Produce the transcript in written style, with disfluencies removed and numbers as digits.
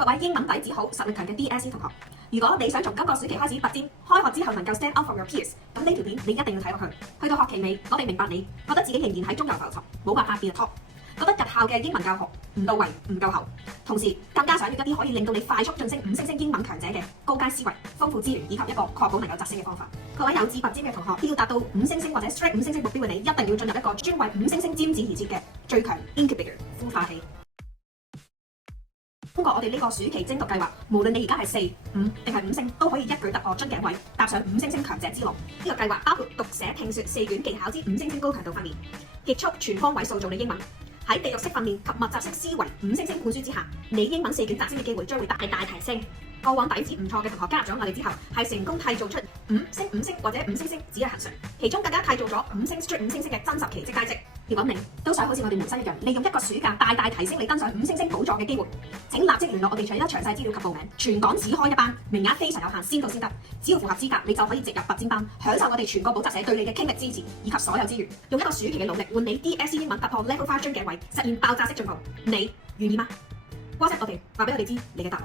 各位英文底子好、實力強嘅 DSE 同學，如果你想從今個暑期開始拔尖，開學之後能夠 stand out from your peers，咁呢條片你一定要睇落去。去到學期尾，我哋明白你覺得自己仍然喺中游浮沉，冇辦法變得 top， 覺得日校嘅英文教學唔到位、唔夠喉，同時更加想要一啲可以令到你快速晉升5星星英文強者嘅高階思維、豐富資源以及一個確保能夠摘星嘅方法。各位有志拔尖嘅同學，要達到5星星或者 straight 5星星目標嘅你，一定要進入一個專為5星星尖子而設嘅最強 incubator 孵化器。通過我哋呢個暑期精讀計劃，無論你而家係4、5定係5星，都可以一舉突破樽頸位，踏上5星星強者之路。呢個計劃包括讀寫聽說4卷技巧之5星星高強度訓練，結束全方位塑造你英文。喺地獄式訓練及密集式思維5星星灌輸之下，你英文4卷達星嘅機會將會大大提升。過往底子唔錯嘅同學加入咗我哋之後，係成功締造出5星或者5星星只係恆常，其中更加締造咗5星 straight 5星星嘅真實奇蹟佳績。如果你都想好似我哋門生一樣，利用一個暑假大大提升你登上5星星寶座嘅機會，請立即聯絡我哋取得詳細資料及報名。全港只開一班，名額非常有限，先到先得。只要符合資格，你就可以直入拔尖班，享受我哋全個補習社對你嘅傾力支持以及所有資源，用一個暑期嘅努力換你 DSE 英文突破 Level 5樽頸位，實現爆炸式進步。你願意嗎？WhatsApp我哋，話俾我哋知你嘅答案。